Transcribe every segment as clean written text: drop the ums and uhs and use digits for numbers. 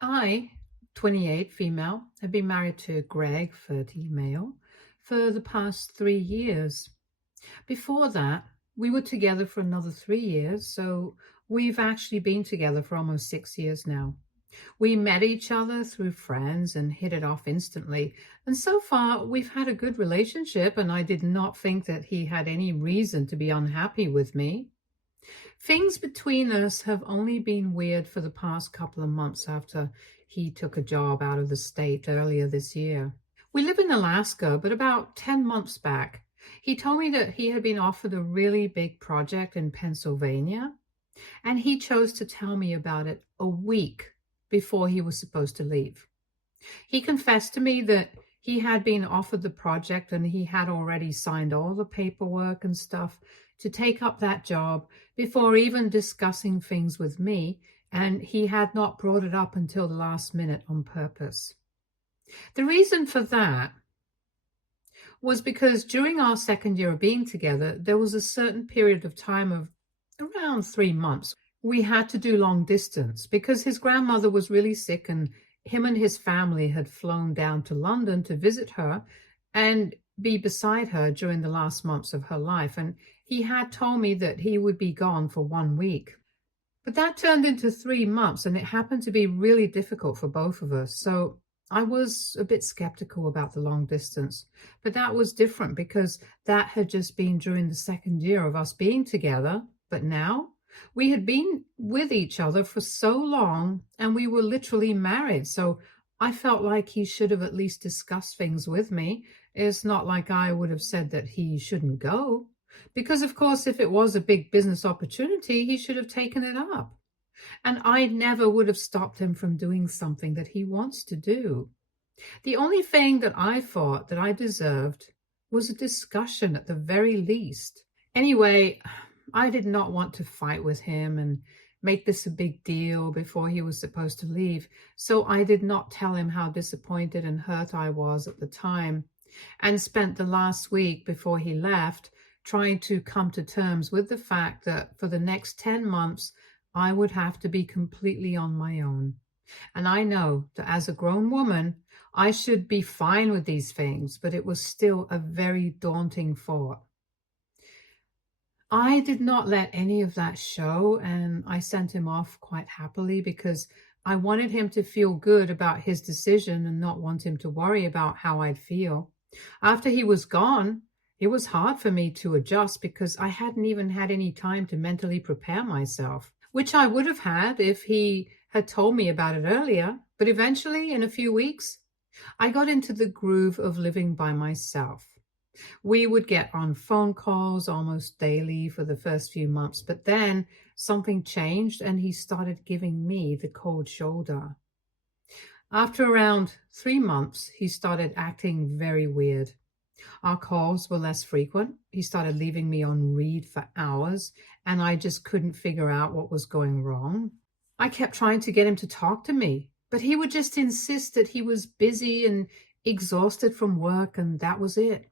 I, 28, female, have been married to Greg, 30, male, for the past 3 years. Before that, we were together for another 3 years, so we've actually been together for almost 6 years now. We met each other through friends and hit it off instantly. And so far, we've had a good relationship, and I did not think that he had any reason to be unhappy with me. Things between us have only been weird for the past couple of months after he took a job out of the state earlier this year. We live in Alaska, but about 10 months back, he told me that he had been offered a really big project in Pennsylvania, and he chose to tell me about it a week before he was supposed to leave. He confessed to me that he had been offered the project and he had already signed all the paperwork and stuff to take up that job before even discussing things with me, and he had not brought it up until the last minute on purpose. The reason for that was because during our second year of being together, there was a certain period of time of around 3 months. We had to do long distance because his grandmother was really sick, and him and his family had flown down to London to visit her and be beside her during the last months of her life. And he had told me that he would be gone for 1 week. But that turned into 3 months, and it happened to be really difficult for both of us. So I was a bit skeptical about the long distance. But that was different because that had just been during the second year of us being together. But now we had been with each other for so long, and we were literally married. So I felt like he should have at least discussed things with me. It's not like I would have said that he shouldn't go. Because, of course, if it was a big business opportunity, he should have taken it up. And I never would have stopped him from doing something that he wants to do. The only thing that I thought that I deserved was a discussion at the very least. Anyway, I did not want to fight with him and make this a big deal before he was supposed to leave, so I did not tell him how disappointed and hurt I was at the time, and spent the last week before he left trying to come to terms with the fact that for the next 10 months, I would have to be completely on my own. And I know that as a grown woman, I should be fine with these things, but it was still a very daunting thought. I did not let any of that show, and I sent him off quite happily because I wanted him to feel good about his decision and not want him to worry about how I'd feel. After he was gone, it was hard for me to adjust because I hadn't even had any time to mentally prepare myself, which I would have had if he had told me about it earlier. But eventually, in a few weeks, I got into the groove of living by myself. We would get on phone calls almost daily for the first few months, but then something changed and he started giving me the cold shoulder. After around 3 months, he started acting very weird. Our calls were less frequent. He started leaving me on read for hours, and I just couldn't figure out what was going wrong. I kept trying to get him to talk to me, but he would just insist that he was busy and exhausted from work, and that was it.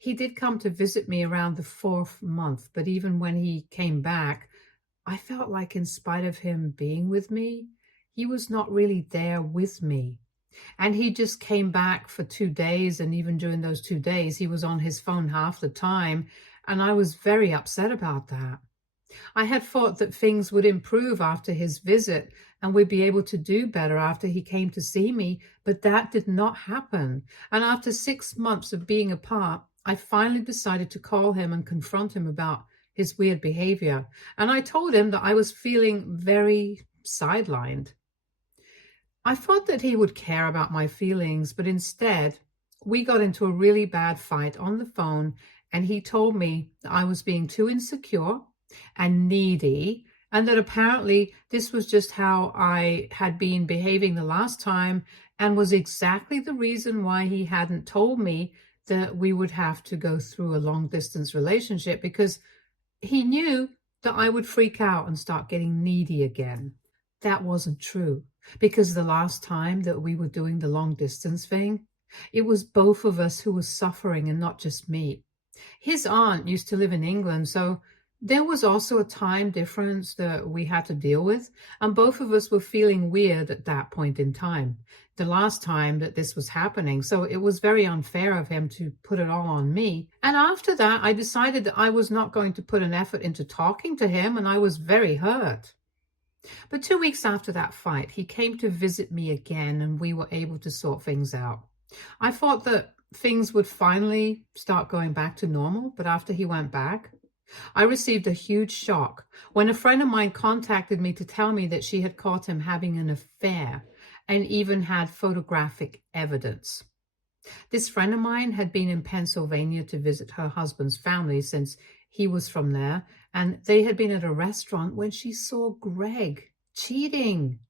He did come to visit me around the 4th month, but even when he came back, I felt like in spite of him being with me, he was not really there with me. And he just came back for 2 days, and even during those 2 days, he was on his phone half the time, and I was very upset about that. I had thought that things would improve after his visit and we'd be able to do better after he came to see me, but that did not happen. And after 6 months of being apart, I finally decided to call him and confront him about his weird behavior. And I told him that I was feeling very sidelined. I thought that he would care about my feelings, but instead, we got into a really bad fight on the phone, and he told me that I was being too insecure and needy, and that apparently this was just how I had been behaving the last time, and was exactly the reason why he hadn't told me that we would have to go through a long distance relationship, because he knew that I would freak out and start getting needy again. That wasn't true, because the last time that we were doing the long distance thing, it was both of us who were suffering and not just me. His aunt used to live in England, so There was also a time difference that we had to deal with, and both of us were feeling weird at that point in time, the last time that this was happening. So it was very unfair of him to put it all on me. And after that, I decided that I was not going to put an effort into talking to him, and I was very hurt. But 2 weeks after that fight, he came to visit me again, and we were able to sort things out. I thought that things would finally start going back to normal, but after he went back, I received a huge shock when a friend of mine contacted me to tell me that she had caught him having an affair and even had photographic evidence. This friend of mine had been in Pennsylvania to visit her husband's family since he was from there, and they had been at a restaurant when she saw Greg cheating.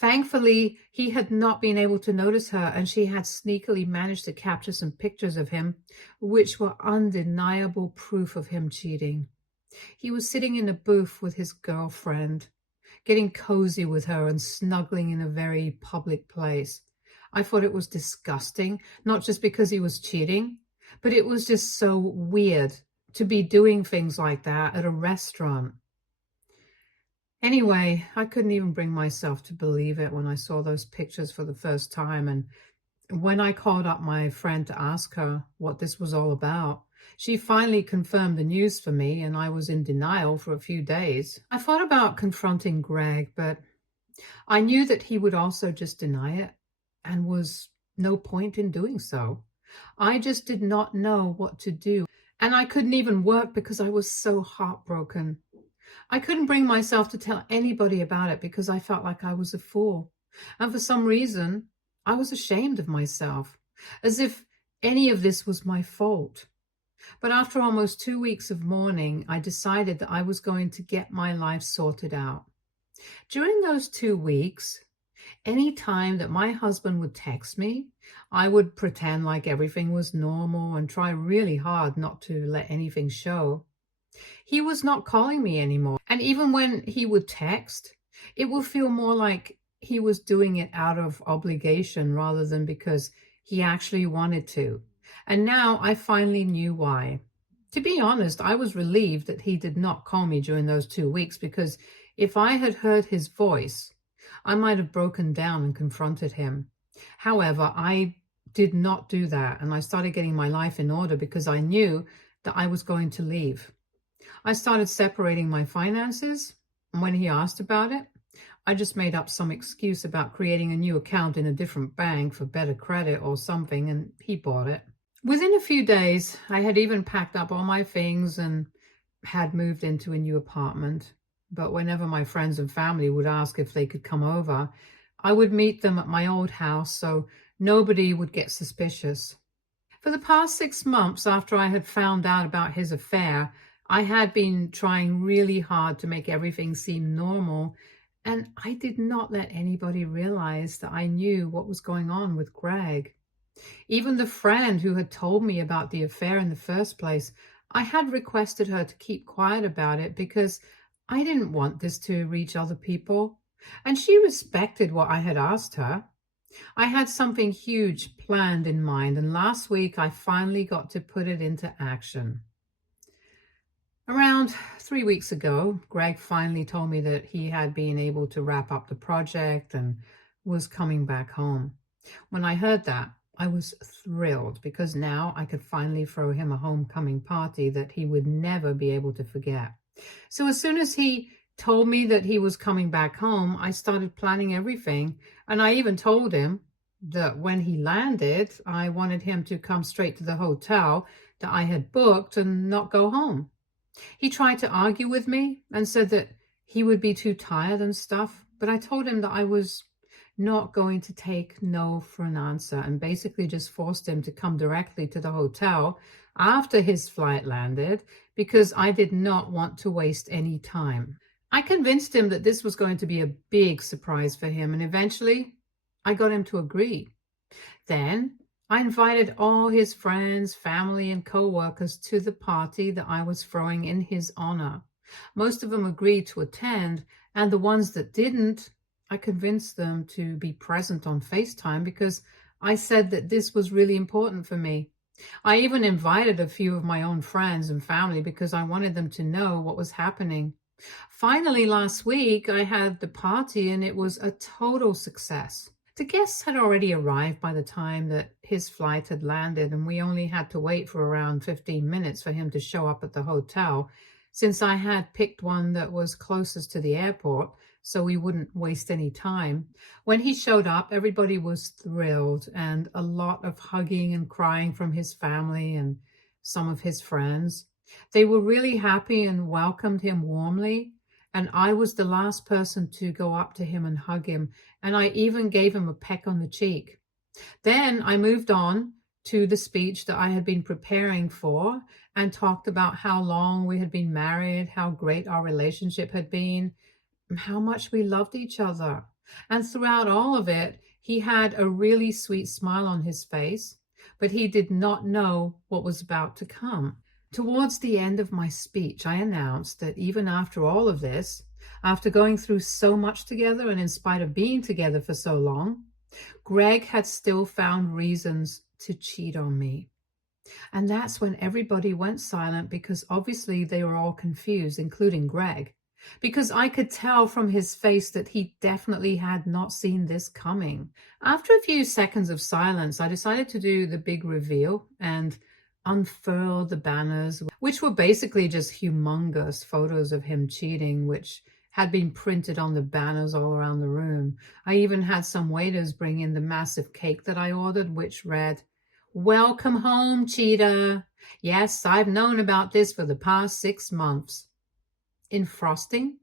Thankfully, he had not been able to notice her, and she had sneakily managed to capture some pictures of him, which were undeniable proof of him cheating. He was sitting in a booth with his girlfriend, getting cozy with her and snuggling in a very public place. I thought it was disgusting, not just because he was cheating, but it was just so weird to be doing things like that at a restaurant. Anyway, I couldn't even bring myself to believe it when I saw those pictures for the first time. And when I called up my friend to ask her what this was all about, she finally confirmed the news for me, and I was in denial for a few days. I thought about confronting Greg, but I knew that he would also just deny it, and was no point in doing so. I just did not know what to do, and I couldn't even work because I was so heartbroken. I couldn't bring myself to tell anybody about it because I felt like I was a fool. And for some reason, I was ashamed of myself, as if any of this was my fault. But after almost 2 weeks of mourning, I decided that I was going to get my life sorted out. During those 2 weeks, any time that my husband would text me, I would pretend like everything was normal and try really hard not to let anything show. He was not calling me anymore. And even when he would text, it would feel more like he was doing it out of obligation rather than because he actually wanted to. And now I finally knew why. To be honest, I was relieved that he did not call me during those 2 weeks, because if I had heard his voice, I might have broken down and confronted him. However, I did not do that, and I started getting my life in order because I knew that I was going to leave. I started separating my finances, and when he asked about it, I just made up some excuse about creating a new account in a different bank for better credit or something, and he bought it. Within a few days, I had even packed up all my things and had moved into a new apartment. But whenever my friends and family would ask if they could come over, I would meet them at my old house so nobody would get suspicious. For the past 6 months after I had found out about his affair, I had been trying really hard to make everything seem normal, and I did not let anybody realize that I knew what was going on with Greg. Even the friend who had told me about the affair in the first place, I had requested her to keep quiet about it because I didn't want this to reach other people, and she respected what I had asked her. I had something huge planned in mind, and last week I finally got to put it into action. Around 3 weeks ago, Greg finally told me that he had been able to wrap up the project and was coming back home. When I heard that, I was thrilled because now I could finally throw him a homecoming party that he would never be able to forget. So as soon as he told me that he was coming back home, I started planning everything, and I even told him that when he landed, I wanted him to come straight to the hotel that I had booked and not go home. He tried to argue with me and said that he would be too tired and stuff, but I told him that I was not going to take no for an answer, and basically just forced him to come directly to the hotel after his flight landed because I did not want to waste any time. I convinced him that this was going to be a big surprise for him, and eventually I got him to agree. Then I invited all his friends, family, and co-workers to the party that I was throwing in his honor. Most of them agreed to attend, and the ones that didn't, I convinced them to be present on FaceTime because I said that this was really important for me. I even invited a few of my own friends and family because I wanted them to know what was happening. Finally, last week, I had the party and it was a total success. The guests had already arrived by the time that his flight had landed, and we only had to wait for around 15 minutes for him to show up at the hotel, since I had picked one that was closest to the airport so we wouldn't waste any time. When he showed up, everybody was thrilled, and a lot of hugging and crying from his family and some of his friends. They were really happy and welcomed him warmly, and I was the last person to go up to him and hug him, and I even gave him a peck on the cheek. Then I moved on to the speech that I had been preparing for and talked about how long we had been married, how great our relationship had been, and how much we loved each other. And throughout all of it, he had a really sweet smile on his face, but he did not know what was about to come. Towards the end of my speech, I announced that even after all of this, after going through so much together and in spite of being together for so long, Greg had still found reasons to cheat on me. And that's when everybody went silent, because obviously they were all confused, including Greg, because I could tell from his face that he definitely had not seen this coming. After a few seconds of silence, I decided to do the big reveal and unfurl the banners, which were basically just humongous photos of him cheating, which had been printed on the banners all around the room. I even had some waiters bring in the massive cake that I ordered, which read, "Welcome home, cheater. Yes, I've known about this for the past 6 months," in frosting,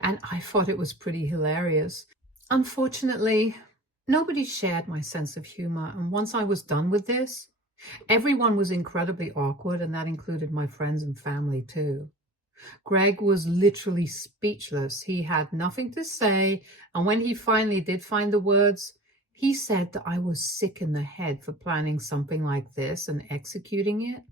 and I thought it was pretty hilarious. Unfortunately, nobody shared my sense of humor, and once I was done with this, everyone was incredibly awkward, and that included my friends and family too. Greg was literally speechless. He had nothing to say, and when he finally did find the words, he said that I was sick in the head for planning something like this and executing it.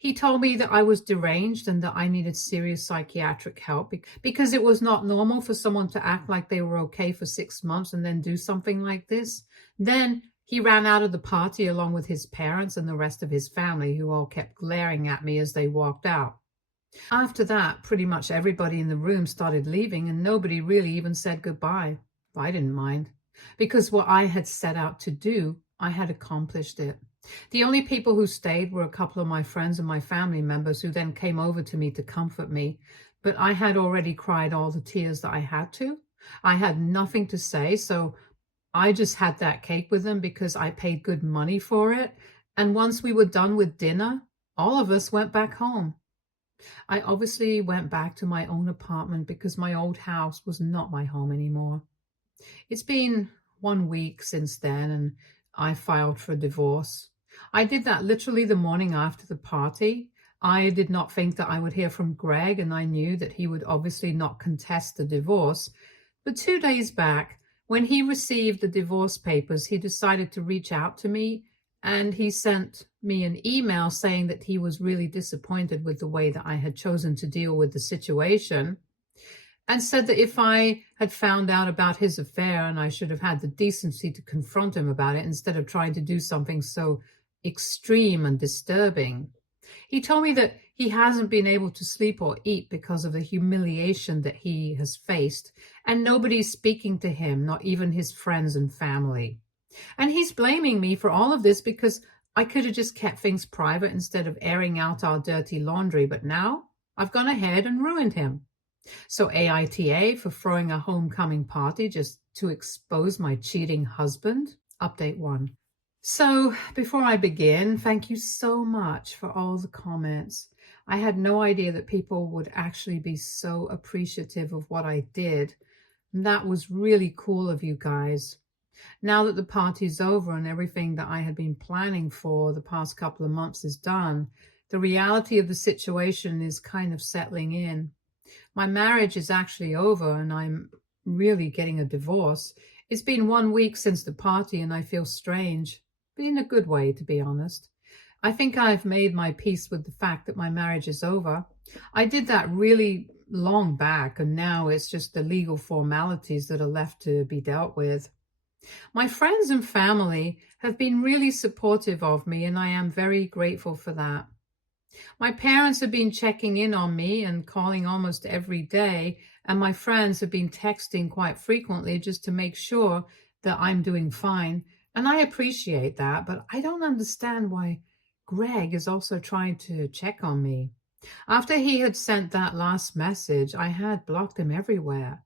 He told me that I was deranged and that I needed serious psychiatric help because it was not normal for someone to act like they were okay for 6 months and then do something like this. Then he ran out of the party along with his parents and the rest of his family, who all kept glaring at me as they walked out. After that, pretty much everybody in the room started leaving, and nobody really even said goodbye. I didn't mind, because what I had set out to do, I had accomplished it. The only people who stayed were a couple of my friends and my family members, who then came over to me to comfort me, but I had already cried all the tears that I had to. I had nothing to say, so I just had that cake with them because I paid good money for it, and once we were done with dinner, all of us went back home. I obviously went back to my own apartment because my old house was not my home anymore. It's been 1 week since then, and I filed for divorce. I did that literally the morning after the party. I did not think that I would hear from Greg, and I knew that he would obviously not contest the divorce. But 2 days back, when he received the divorce papers, he decided to reach out to me, and he sent me an email saying that he was really disappointed with the way that I had chosen to deal with the situation, and said that if I had found out about his affair, and I should have had the decency to confront him about it instead of trying to do something so extreme and disturbing. He told me that he hasn't been able to sleep or eat because of the humiliation that he has faced, and nobody's speaking to him, not even his friends and family. And he's blaming me for all of this because I could have just kept things private instead of airing out our dirty laundry, but now I've gone ahead and ruined him. So AITA for throwing a homecoming party just to expose my cheating husband. Update 1. So before I begin, thank you so much for all the comments. I had no idea that people would actually be so appreciative of what I did. And that was really cool of you guys. Now that the party's over and everything that I had been planning for the past couple of months is done, the reality of the situation is kind of settling in. My marriage is actually over and I'm really getting a divorce. It's been 1 week since the party and I feel strange, but in a good way, to be honest. I think I've made my peace with the fact that my marriage is over. I did that really long back, and now it's just the legal formalities that are left to be dealt with. My friends and family have been really supportive of me, and I am very grateful for that. My parents have been checking in on me and calling almost every day, and my friends have been texting quite frequently just to make sure that I'm doing fine. And I appreciate that, but I don't understand why Greg is also trying to check on me. After he had sent that last message, I had blocked him everywhere.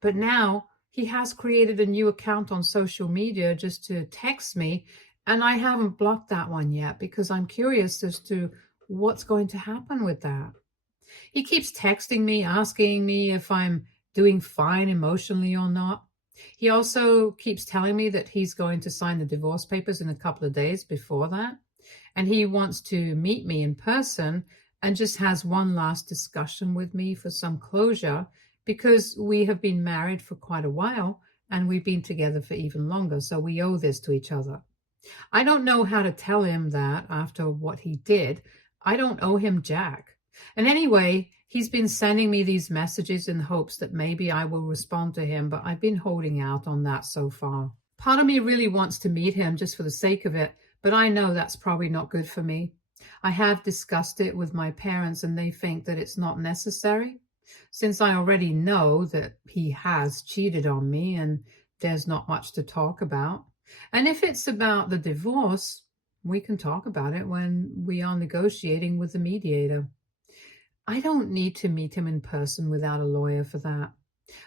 But now he has created a new account on social media just to text me, and I haven't blocked that one yet because I'm curious as to what's going to happen with that. He keeps texting me, asking me if I'm doing fine emotionally or not. He also keeps telling me that he's going to sign the divorce papers in a couple of days before that. And he wants to meet me in person and just has one last discussion with me for some closure because we have been married for quite a while and we've been together for even longer. So we owe this to each other. I don't know how to tell him that after what he did. I don't owe him jack. And anyway, he's been sending me these messages in hopes that maybe I will respond to him, but I've been holding out on that so far. Part of me really wants to meet him just for the sake of it, but I know that's probably not good for me. I have discussed it with my parents and they think that it's not necessary, since I already know that he has cheated on me and there's not much to talk about. And if it's about the divorce, we can talk about it when we are negotiating with the mediator. I don't need to meet him in person without a lawyer for that.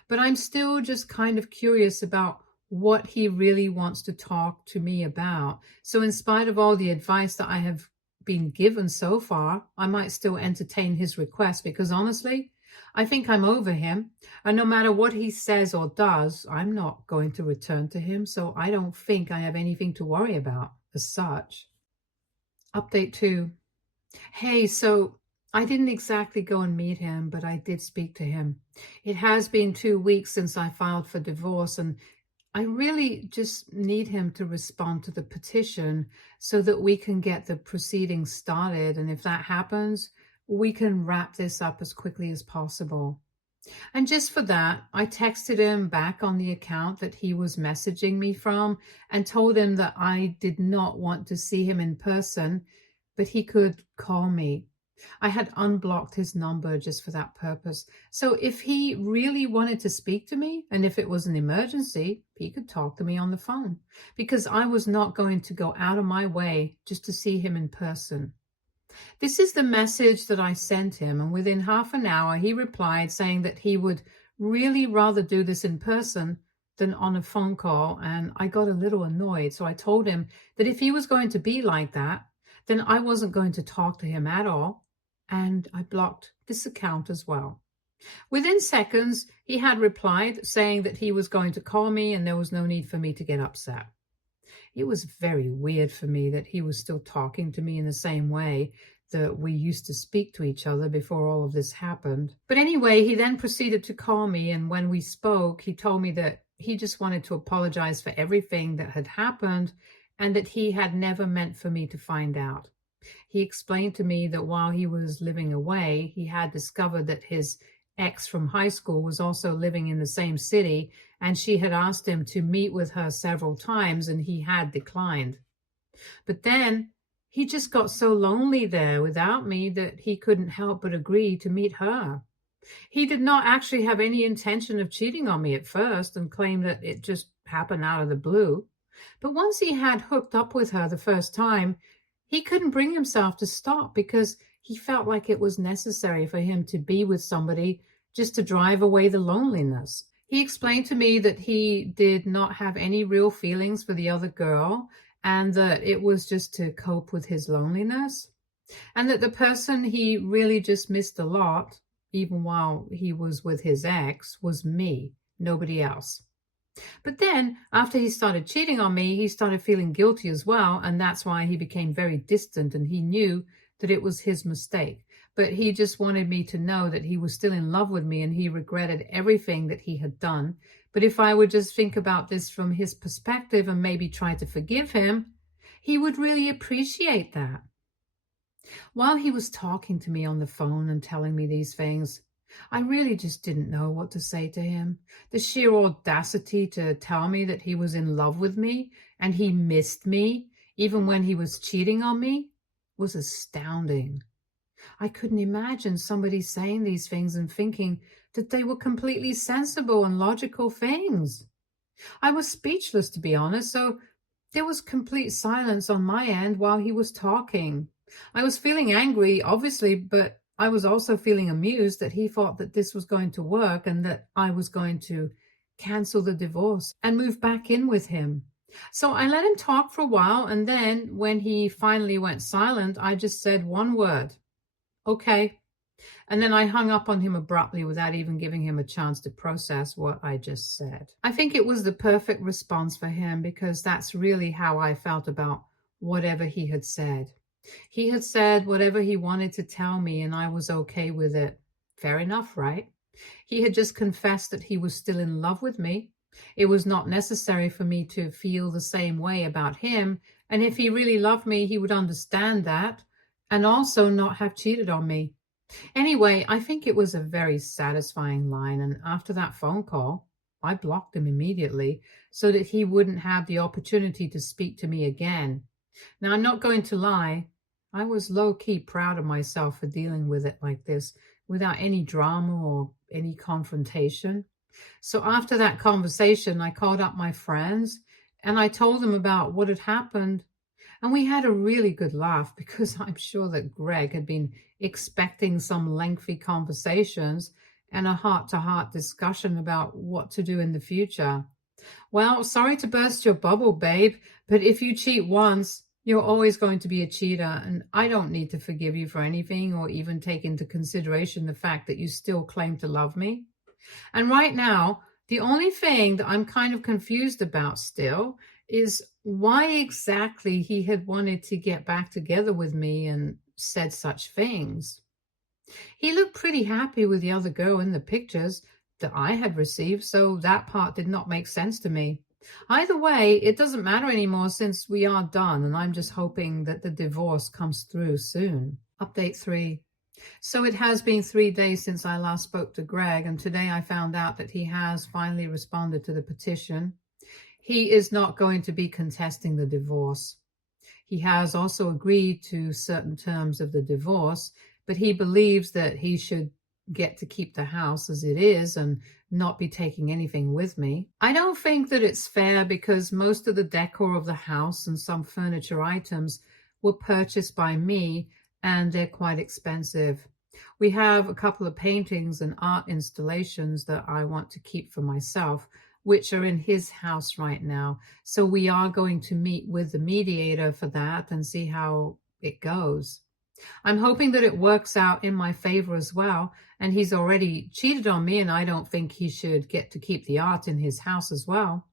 But I'm still just kind of curious about what he really wants to talk to me about. So, in spite of all the advice that I have been given so far, I might still entertain his request because honestly, I think I'm over him. And no matter what he says or does, I'm not going to return to him. So, I don't think I have anything to worry about as such. Update 2. Hey, so I didn't exactly go and meet him, but I did speak to him. It has been 2 weeks since I filed for divorce, and I really just need him to respond to the petition so that we can get the proceedings started. And if that happens, we can wrap this up as quickly as possible. And just for that, I texted him back on the account that he was messaging me from and told him that I did not want to see him in person, but he could call me. I had unblocked his number just for that purpose. So if he really wanted to speak to me, and if it was an emergency, he could talk to me on the phone because I was not going to go out of my way just to see him in person. This is the message that I sent him, and within half an hour, he replied saying that he would really rather do this in person than on a phone call. And I got a little annoyed. So I told him that if he was going to be like that, then I wasn't going to talk to him at all. And I blocked this account as well. Within seconds, he had replied saying that he was going to call me and there was no need for me to get upset. It was very weird for me that he was still talking to me in the same way that we used to speak to each other before all of this happened. But anyway, he then proceeded to call me, and when we spoke, he told me that he just wanted to apologize for everything that had happened and that he had never meant for me to find out. He explained to me that while he was living away, he had discovered that his ex from high school was also living in the same city, and she had asked him to meet with her several times, and he had declined. But then he just got so lonely there without me that he couldn't help but agree to meet her. He did not actually have any intention of cheating on me at first and claimed that it just happened out of the blue. But once he had hooked up with her the first time, he couldn't bring himself to stop because he felt like it was necessary for him to be with somebody just to drive away the loneliness. He explained to me that he did not have any real feelings for the other girl and that it was just to cope with his loneliness, and that the person he really just missed a lot, even while he was with his ex, was me, nobody else. But then, after he started cheating on me, he started feeling guilty as well, and that's why he became very distant, and he knew that it was his mistake. But he just wanted me to know that he was still in love with me and he regretted everything that he had done. But if I would just think about this from his perspective and maybe try to forgive him, he would really appreciate that. While he was talking to me on the phone and telling me these things, I really just didn't know what to say to him. The sheer audacity to tell me that he was in love with me and he missed me, even when he was cheating on me, was astounding. I couldn't imagine somebody saying these things and thinking that they were completely sensible and logical things. I was speechless, to be honest, so there was complete silence on my end while he was talking. I was feeling angry, obviously, but I was also feeling amused that he thought that this was going to work and that I was going to cancel the divorce and move back in with him. So I let him talk for a while, and then when he finally went silent, I just said one word, okay. And then I hung up on him abruptly without even giving him a chance to process what I just said. I think it was the perfect response for him because that's really how I felt about whatever he had said. He had said whatever he wanted to tell me, and I was okay with it. Fair enough, right? He had just confessed that he was still in love with me. It was not necessary for me to feel the same way about him, and if he really loved me, he would understand that and also not have cheated on me. Anyway, I think it was a very satisfying line, and after that phone call, I blocked him immediately so that he wouldn't have the opportunity to speak to me again. Now, I'm not going to lie, I was low-key proud of myself for dealing with it like this without any drama or any confrontation. So after that conversation, I called up my friends and I told them about what had happened, and we had a really good laugh because I'm sure that Greg had been expecting some lengthy conversations and a heart-to-heart discussion about what to do in the future. Well, sorry to burst your bubble, babe, but if you cheat once, you're always going to be a cheater, and I don't need to forgive you for anything or even take into consideration the fact that you still claim to love me. And right now, the only thing that I'm kind of confused about still is why exactly he had wanted to get back together with me and said such things. He looked pretty happy with the other girl in the pictures that I had received, so that part did not make sense to me. Either way, it doesn't matter anymore since we are done, and I'm just hoping that the divorce comes through soon. Update 3. So it has been 3 days since I last spoke to Greg, and today I found out that he has finally responded to the petition. He is not going to be contesting the divorce. He has also agreed to certain terms of the divorce, but he believes that he should get to keep the house as it is and not be taking anything with me. I don't think that it's fair because most of the decor of the house and some furniture items were purchased by me and they're quite expensive. We have a couple of paintings and art installations that I want to keep for myself, which are in his house right now. So we are going to meet with the mediator for that and see how it goes. I'm hoping that it works out in my favor as well. And he's already cheated on me, and I don't think he should get to keep the art in his house as well.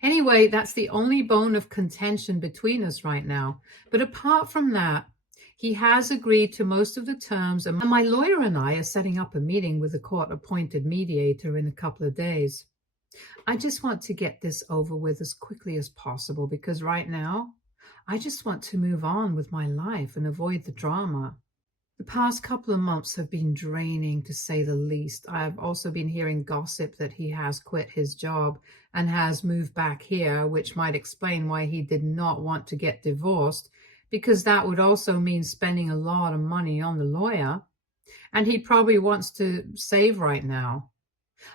Anyway, that's the only bone of contention between us right now. But apart from that, he has agreed to most of the terms, and my lawyer and I are setting up a meeting with the court-appointed mediator in a couple of days. I just want to get this over with as quickly as possible because right now, I just want to move on with my life and avoid the drama. The past couple of months have been draining, to say the least. I've also been hearing gossip that he has quit his job and has moved back here, which might explain why he did not want to get divorced, because that would also mean spending a lot of money on the lawyer, and he probably wants to save right now.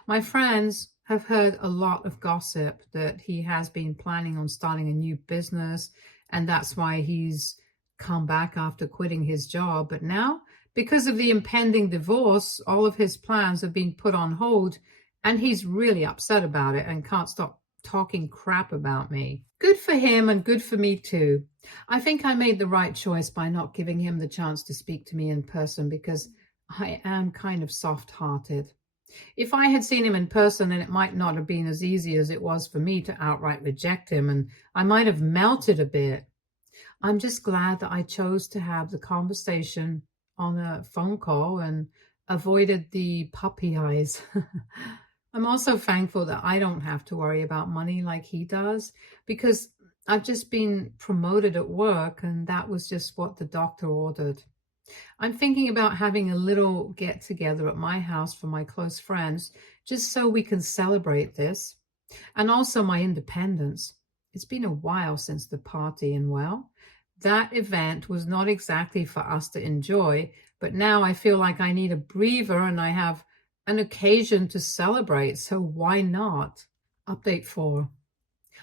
My friends have heard a lot of gossip that he has been planning on starting a new business, and that's why he's come back after quitting his job. But now, because of the impending divorce, all of his plans have been put on hold, and he's really upset about it and can't stop talking crap about me. Good for him and good for me too. I think I made the right choice by not giving him the chance to speak to me in person because I am kind of soft-hearted. If I had seen him in person, then it might not have been as easy as it was for me to outright reject him, and I might have melted a bit. I'm just glad that I chose to have the conversation on a phone call and avoided the puppy eyes. I'm also thankful that I don't have to worry about money like he does because I've just been promoted at work and that was just what the doctor ordered. I'm thinking about having a little get together at my house for my close friends, just so we can celebrate this and also my independence. It's been a while since the party, and well, that event was not exactly for us to enjoy, but now I feel like I need a breather and I have an occasion to celebrate, so why not? Update 4.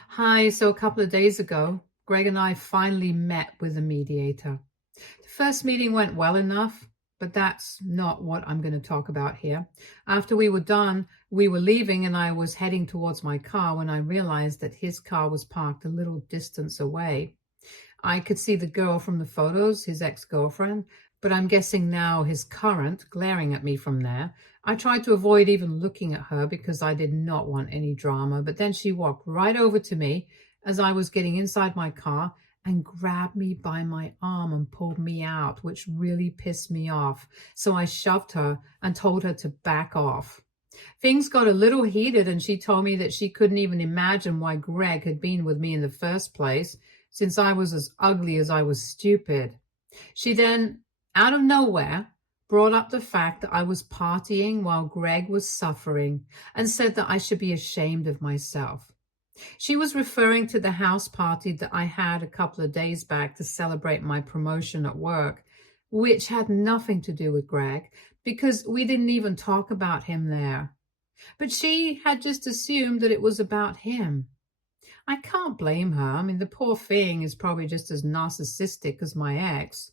Hi, so a couple of days ago, Greg and I finally met with a mediator. The first meeting went well enough, but that's not what I'm going to talk about here. After we were done, we were leaving and I was heading towards my car when I realized that his car was parked a little distance away. I could see the girl from the photos, his ex-girlfriend, but I'm guessing now his current, glaring at me from there. I tried to avoid even looking at her because I did not want any drama, but then she walked right over to me as I was getting inside my car and grabbed me by my arm and pulled me out, which really pissed me off. So I shoved her and told her to back off. Things got a little heated and she told me that she couldn't even imagine why Greg had been with me in the first place, since I was as ugly as I was stupid. She then, out of nowhere, brought up the fact that I was partying while Greg was suffering and said that I should be ashamed of myself. She was referring to the house party that I had a couple of days back to celebrate my promotion at work, which had nothing to do with Greg because we didn't even talk about him there. But she had just assumed that it was about him. I can't blame her. I mean, the poor thing is probably just as narcissistic as my ex.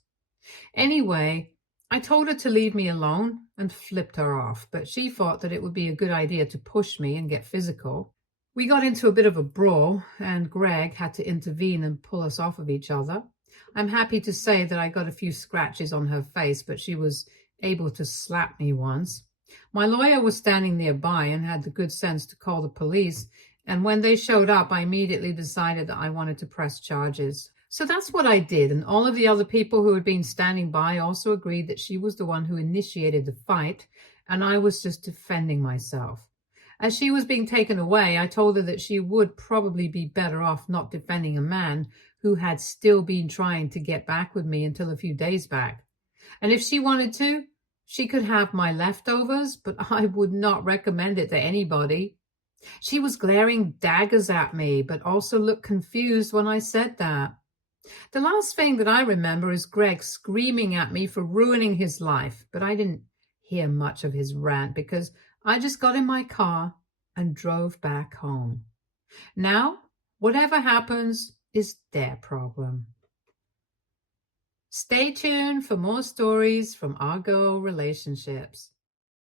Anyway, I told her to leave me alone and flipped her off, but she thought that it would be a good idea to push me and get physical. We got into a bit of a brawl, and Greg had to intervene and pull us off of each other. I'm happy to say that I got a few scratches on her face, but she was able to slap me once. My lawyer was standing nearby and had the good sense to call the police, and when they showed up, I immediately decided that I wanted to press charges. So that's what I did, and all of the other people who had been standing by also agreed that she was the one who initiated the fight, and I was just defending myself. As she was being taken away, I told her that she would probably be better off not defending a man who had still been trying to get back with me until a few days back. And if she wanted to, she could have my leftovers, but I would not recommend it to anybody. She was glaring daggers at me, but also looked confused when I said that. The last thing that I remember is Greg screaming at me for ruining his life, but I didn't hear much of his rant because I just got in my car and drove back home. Now, whatever happens is their problem. Stay tuned for more stories from our girl relationships.